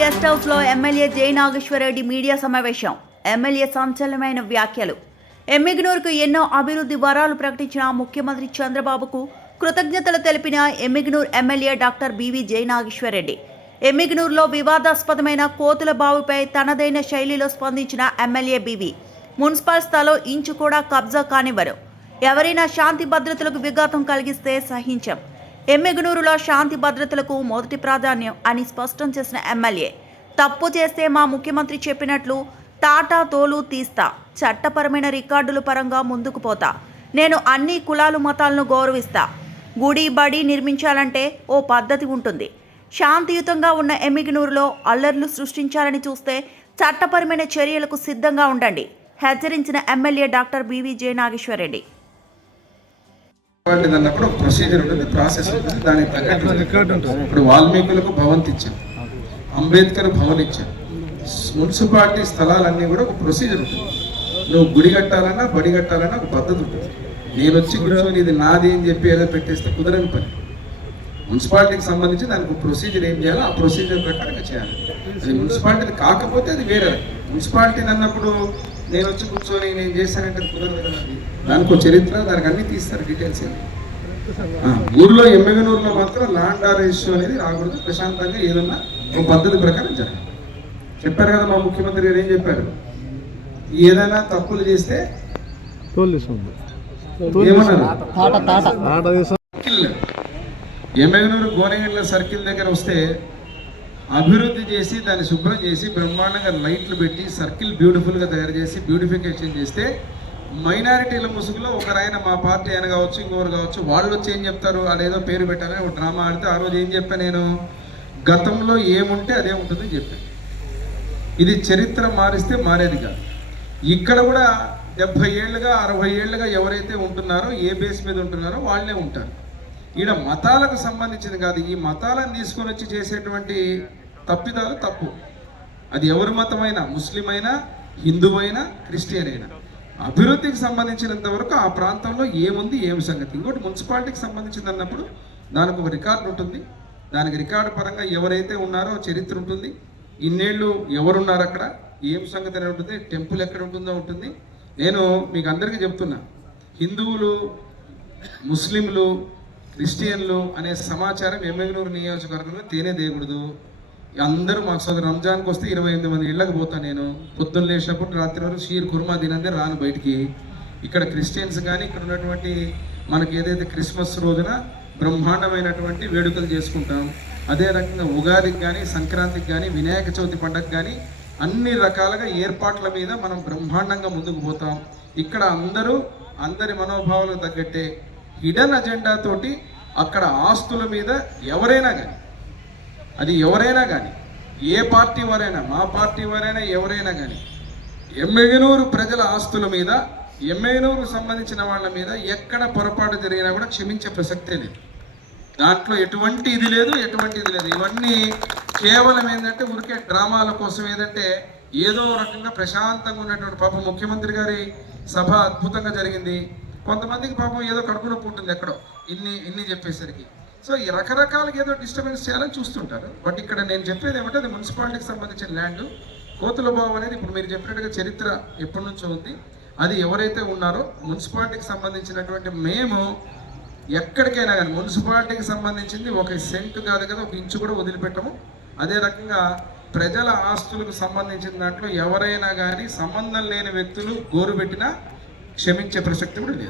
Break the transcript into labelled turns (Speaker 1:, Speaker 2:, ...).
Speaker 1: Guest హౌస్లో MLA Jai Nageswara Reddy media సమావేశం. MLA సంచలనమైన వ్యాఖ్యలు. ఎమ్మిగ్నూర్కు ఎన్నో అభివృద్ధి వరాలు ప్రకటించిన ముఖ్యమంత్రి చంద్రబాబుకు కృతజ్ఞతలు తెలిపిన ఎమ్మిగ్నూర్ ఎమ్మెల్యే డాక్టర్ బివి జై నాగేశ్వరరెడ్డి ఎమ్మిగ్నూర్లో వివాదాస్పదమైన కోతుల బావుపై తనదైన శైలిలో స్పందించిన ఎమ్మెల్యే బివి మున్సిపల్ స్థలం ఇంచు కూడా కబ్జా కానివ్వరు. ఎవరైనా శాంతి భద్రతలకు విఘాతం కలిగిస్తే సహించం. ఎమ్మెగనూరులో శాంతి భద్రతలకు మొదటి ప్రాధాన్యం అని స్పష్టం చేసిన ఎమ్మెల్యే తప్పు చేస్తే మా ముఖ్యమంత్రి చెప్పినట్లు టాటా తోలు తీస్తా చట్టపరమైన రికార్డుల పరంగా ముందుకు పోతా నేను అన్ని కులాలు మతాలను గౌరవిస్తా గుడి బడి నిర్మించాలంటే ఓ పద్ధతి ఉంటుంది. శాంతియుతంగా ఉన్న ఎమ్మిగినూరులో అల్లర్లు సృష్టించాలని చూస్తే చట్టపరమైన చర్యలకు సిద్ధంగా ఉండండి హెచ్చరించిన MLA doctor BV J Nageswara Reddy.
Speaker 2: అన్నప్పుడు ఒక ప్రొసీజర్ ఉంటుంది ప్రాసెస్ ఉంటుంది. దానికి తగ్గట్టు ఇప్పుడు వాల్మీకులకు భవంతి ఇచ్చాం అంబేద్కర్ భవన్ ఇచ్చాం. మున్సిపాలిటీ స్థలాలన్నీ కూడా ఒక ప్రొసీజర్ ఉంటుంది. నువ్వు గుడి కట్టాలన్నా బడి కట్టాలన్నా ఒక పద్ధతి ఉంటుంది. నేను వచ్చి కూర్చొని ఇది నాది అని చెప్పి ఏదో పెట్టేస్తే కుదరని పని. మున్సిపాలిటీకి సంబంధించి దానికి ఒక ప్రొసీజర్ ఏం చేయాలో ఆ ప్రొసీజర్ ప్రకారంగా చేయాలి. అది మున్సిపాలిటీ కాకపోతే అది వేరే మున్సిపాలిటీ అన్నప్పుడు నేను వచ్చి కూర్చొని నేను చేశానంటే కుదరదు కదా అది. దానికి చరిత్ర దానికి అన్ని తీస్తారు డీటెయిల్స్ ఊర్లో ఎమ్మెగనూరులో మాత్రం ల్యాండ్ ఆర్ ఇష్యూ అనేది రాకూడదు. ప్రశాంతంగా ఏదన్నా ఒక పద్ధతి ప్రకారం జరగాలి. చెప్పారు కదా మా ముఖ్యమంత్రి గారు ఏం చెప్పారు? ఏదైనా తప్పులు చేస్తే ఏమన్నారు? ఎమ్మెగనూరు గోనెగండ్ల సర్కిల్ దగ్గర వస్తే అభివృద్ధి చేసి దాన్ని శుభ్రం చేసి బ్రహ్మాండంగా లైట్లు పెట్టి సర్కిల్ బ్యూటిఫుల్గా తయారు చేసి బ్యూటిఫికేషన్ చేస్తే మైనారిటీల ముసుగులో ఒకరైన మా పార్టీ ఆయన కావచ్చు ఇంకొకరు కావచ్చు వాళ్ళు వచ్చి ఏం చెప్తారు? అదేదో ఏదో పేరు పెట్టాలని ఒక డ్రామా ఆడితే ఆ రోజు ఏం చెప్పాను నేను? గతంలో ఏముంటే అదే ఉంటుందని చెప్పాను ఇది చరిత్ర మారిస్తే మారేది కాదు. ఇక్కడ కూడా డెబ్భై ఏళ్ళుగా అరవై ఏళ్ళుగా ఎవరైతే ఉంటున్నారో ఏ బేస్ మీద ఉంటున్నారో వాళ్ళే ఉంటారు. ఈడ మతాలకు సంబంధించింది కాదు. ఈ మతాలను తీసుకొని వచ్చి చేసేటువంటి తప్పిదాలు తప్పు. అది ఎవరి మతమైనా ముస్లిం అయినా హిందువైనా క్రిస్టియన్ అయినా అభివృద్ధికి సంబంధించినంత వరకు ఆ ప్రాంతంలో ఏముంది ఏమి సంగతి? ఇంకోటి మున్సిపాలిటీకి సంబంధించింది అన్నప్పుడు దానికి ఒక రికార్డు ఉంటుంది. దానికి రికార్డు పరంగా ఎవరైతే ఉన్నారో చరిత్ర ఉంటుంది. ఇన్నేళ్ళు ఎవరున్నారు అక్కడ? ఏం సంగతి అనేది ఉంటుంది? టెంపుల్ ఎక్కడ ఉంటుందో ఉంటుంది. నేను మీకు అందరికీ చెప్తున్నా. హిందువులు ముస్లింలు క్రిస్టియన్లు అనే సమాచారం ఎమ్మెగనూరు నియోజకవర్గంలో తేనే దేయకూడదు. అందరూ మాకు సోదరు రంజాన్కి వస్తే ఇరవై ఎనిమిది మంది ఇళ్ళకి పోతాను నేను. పొద్దున్న లేచినప్పుడు రాత్రి వరకు షీర్ కుర్మా తినందే రాను బయటికి. ఇక్కడ క్రిస్టియన్స్ కానీ ఇక్కడ ఉన్నటువంటి మనకి ఏదైతే క్రిస్మస్ రోజున బ్రహ్మాండమైనటువంటి వేడుకలు చేసుకుంటాం. అదే రకంగా ఉగాదికి కానీ సంక్రాంతికి కానీ వినాయక చవితి పండగ కానీ అన్ని రకాలుగా ఏర్పాట్ల మీద మనం బ్రహ్మాండంగా ముందుకు పోతాం. ఇక్కడ అందరూ అందరి మనోభావాలకు తగ్గట్టే హిడెన్ అజెండాతోటి అక్కడ ఆస్తుల మీద ఎవరైనా కానీ అది ఎవరైనా కానీ ఏ పార్టీ వారైనా మా పార్టీ వారైనా ఎవరైనా కానీ ఎమ్మెగనూరు ప్రజల ఆస్తుల మీద ఎమ్మెగనూరు సంబంధించిన వాళ్ళ మీద ఎక్కడ పొరపాటు జరిగినా కూడా క్షమించే ప్రసక్తే లేదు. దాంట్లో ఎటువంటి ఇది లేదు ఎటువంటి ఇది లేదు. ఇవన్నీ కేవలం ఏంటంటే ఉరికే డ్రామాల కోసం ఏంటంటే ఏదో రకంగా ప్రశాంతంగా ఉన్నటువంటి పాపం ముఖ్యమంత్రి గారి సభ అద్భుతంగా జరిగింది. కొంతమందికి పాపం ఏదో కడుపు నొప్పి ఉంటుంది ఎక్కడో. ఇన్ని ఇన్ని చెప్పేసరికి. సో ఈ రకరకాలుగా ఏదో డిస్టర్బెన్స్ చేయాలని చూస్తుంటారు. బట్ ఇక్కడ నేను చెప్పేది ఏమంటే అది మున్సిపాలిటీకి సంబంధించిన ల్యాండ్. కోతుల అనేది ఇప్పుడు మీరు చెప్పినట్టుగా చరిత్ర ఎప్పటి నుంచో ఉంది. అది ఎవరైతే ఉన్నారో మున్సిపాలిటీకి సంబంధించినటువంటి మేము ఎక్కడికైనా కానీ మున్సిపాలిటీకి సంబంధించింది ఒక సెంట్ కాదు కదా ఒక ఇంచు కూడా వదిలిపెట్టము. అదే రకంగా ప్రజల ఆస్తులకు సంబంధించిన దాంట్లో ఎవరైనా కానీ సంబంధం లేని వ్యక్తులు గోరు పెట్టినా క్షమించే ప్రసక్తి కూడా లేదు.